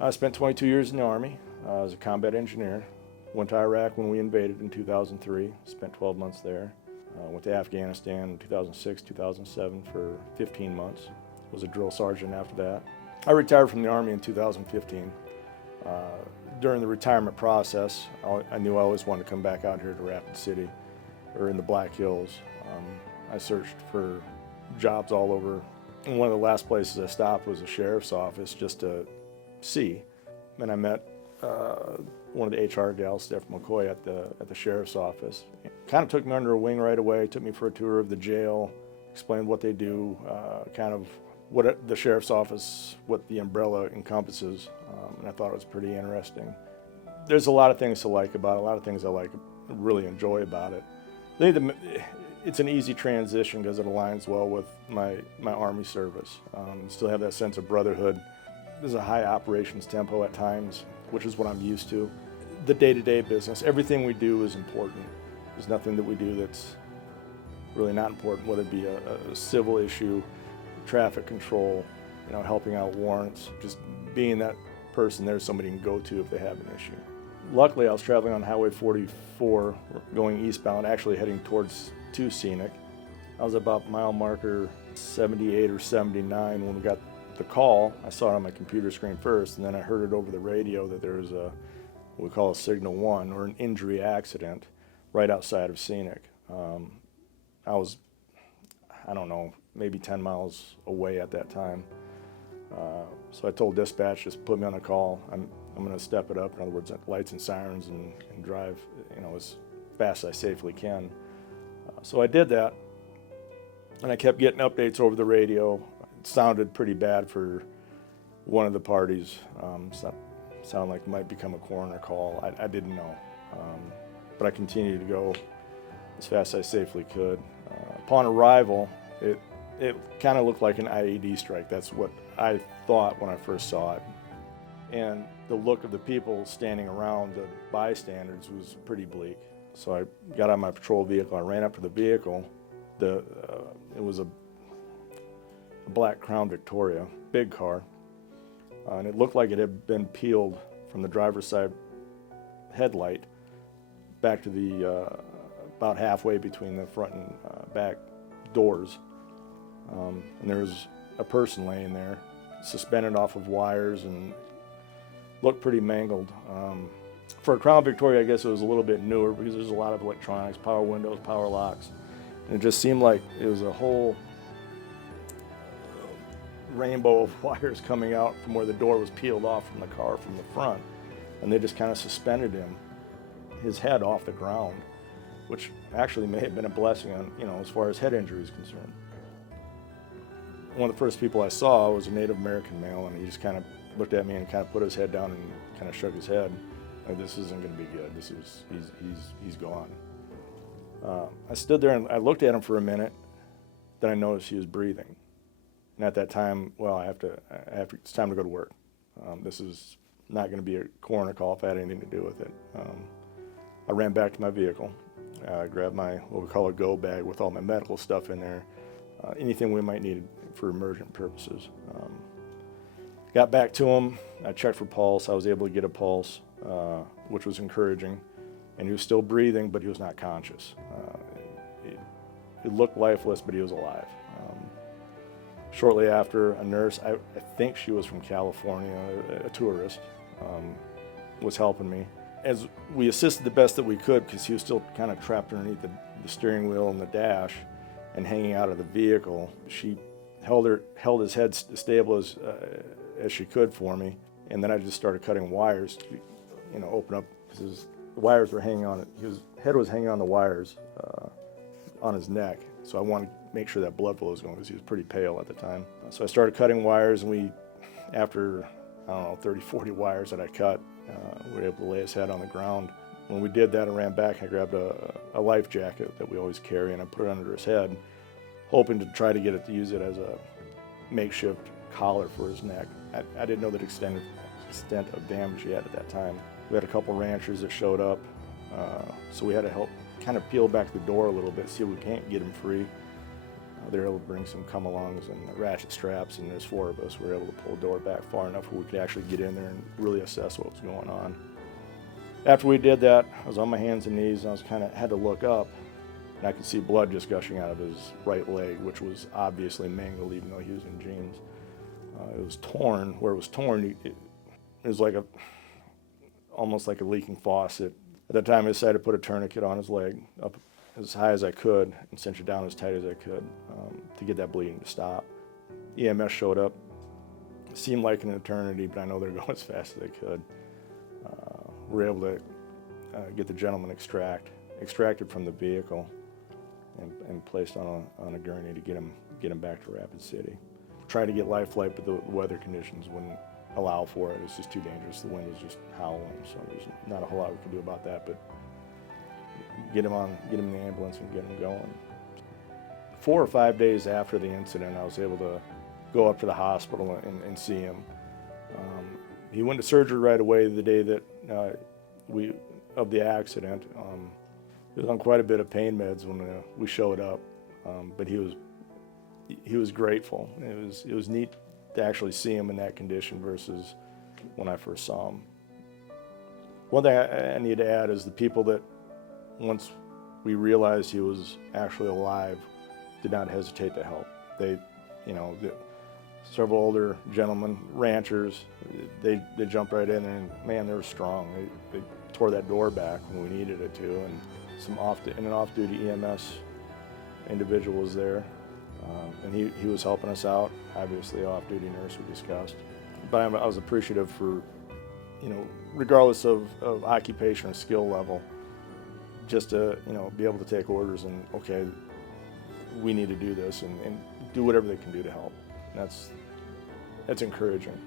I spent 22 years in the Army as a combat engineer. Went to Iraq when we invaded in 2003, spent 12 months there. Went to Afghanistan in 2006, 2007 for 15 months. Was a drill sergeant after that. I retired from the Army in 2015. During the retirement process, I knew I always wanted to come back out here to Rapid City or in the Black Hills. I searched for jobs all over. And one of the last places I stopped was the sheriff's office just to see. And I met one of the HR gals, Steph McCoy, at the sheriff's office. Kind of took me under her wing right away, took me for a tour of the jail, explained what they do, kind of what the sheriff's office, what the umbrella encompasses, and I thought it was pretty interesting. There's a lot of things to like about it, a lot of things I really enjoy about it. I think it's an easy transition because it aligns well with my Army service. Still have that sense of brotherhood. There's a high operations tempo at times, which is what I'm used to. The day-to-day business, everything we do is important. There's nothing that we do that's really not important, whether it be a civil issue, traffic control, helping out warrants, just being that person there somebody can go to if they have an issue. Luckily, I was traveling on Highway 44 going eastbound, actually heading to Scenic. I was about mile marker 78 or 79 when we got the call. I saw it on my computer screen first, and then I heard it over the radio that there was what we call a Signal 1, or an injury accident, right outside of Scenic. I was, I don't know, maybe 10 miles away at that time. So I told dispatch, just put me on a call. I'm going to step it up. In other words, lights and sirens, and drive, as fast as I safely can. So I did that, and I kept getting updates over the radio. It sounded pretty bad for one of the parties. Sounded like it might become a coroner call. I didn't know, but I continued to go as fast as I safely could. Upon arrival, it kind of looked like an IED strike. That's what I thought when I first saw it. And the look of the people standing around, the bystanders, was pretty bleak. So I got out of my patrol vehicle, I ran up to the vehicle. It was a black Crown Victoria, big car, and it looked like it had been peeled from the driver's side headlight back to the about halfway between the front and back doors. And there was a person laying there, suspended off of wires, and looked pretty mangled. For a Crown Victoria, I guess it was a little bit newer because there's a lot of electronics, power windows, power locks. And it just seemed like it was a whole rainbow of wires coming out from where the door was peeled off from the car from the front. And they just kind of suspended his head off the ground, which actually may have been a blessing on, as far as head injury is concerned. One of the first people I saw was a Native American male, and he just kind of looked at me and kind of put his head down and kind of shook his head. Like, this isn't going to be good. He's gone. I stood there and I looked at him for a minute. Then I noticed he was breathing. And at that time, it's time to go to work. This is not going to be a coroner call if I had anything to do with it. I ran back to my vehicle, grabbed my, what we call a go bag with all my medical stuff in there, anything we might need for emergent purposes. Got back to him, I checked for pulse. I was able to get a pulse, which was encouraging. And he was still breathing, but he was not conscious. He looked lifeless, but he was alive. Shortly after, a nurse, I think she was from California, a tourist, was helping me. As we assisted the best that we could, because he was still kind of trapped underneath the steering wheel and the dash and hanging out of the vehicle, she held his head stable as she could for me. And then I just started cutting wires to, open up, because the wires were hanging on it. His head was hanging on the wires on his neck. So I wanted to make sure that blood flow was going, because he was pretty pale at the time. So I started cutting wires, and after, 30, 40 wires that I cut, we were able to lay his head on the ground. When we did that, I ran back, I grabbed a life jacket that we always carry, and I put it under his head, hoping to try to get it to use it as a makeshift collar for his neck. I didn't know the extent of damage he had at that time. We had a couple ranchers that showed up, so we had to help kind of peel back the door a little bit, see if we can't get him free. They were able to bring some come-alongs and ratchet straps, and there's 4 of us. We were able to pull the door back far enough where we could actually get in there and really assess what was going on. After we did that, I was on my hands and knees, and I was had to look up, and I could see blood just gushing out of his right leg, which was obviously mangled, even though he was in jeans. It was torn. Where it was torn, it was like almost like a leaking faucet. At that time, I decided to put a tourniquet on his leg, up as high as I could, and cinch it down as tight as I could to get that bleeding to stop. EMS showed up. It seemed like an eternity, but I know they're going as fast as they could. We were able to get the gentleman extracted from the vehicle and placed on a gurney to get him back to Rapid City. Tried to get life flight, but the weather conditions wouldn't allow for it. It's just too dangerous. The wind was just howling, so there's not a whole lot we could do about that, but get him in the ambulance and get him going. 4 or 5 days after the incident, I was able to go up to the hospital and see him. He went to surgery right away the day that of the accident. He was on quite a bit of pain meds when we showed up, but he was grateful. It was neat to actually see him in that condition versus when I first saw him. One thing I need to add is the people that, once we realized he was actually alive, did not hesitate to help. Several older gentlemen, ranchers, they jumped right in there, and man, they were strong. They tore that door back when we needed it to, and an off-duty EMS individual was there, and he was helping us out. Obviously, off-duty nurse we discussed, but I was appreciative for, regardless of occupation or skill level, just to be able to take orders and, okay, we need to do this, and do whatever they can do to help. That's encouraging.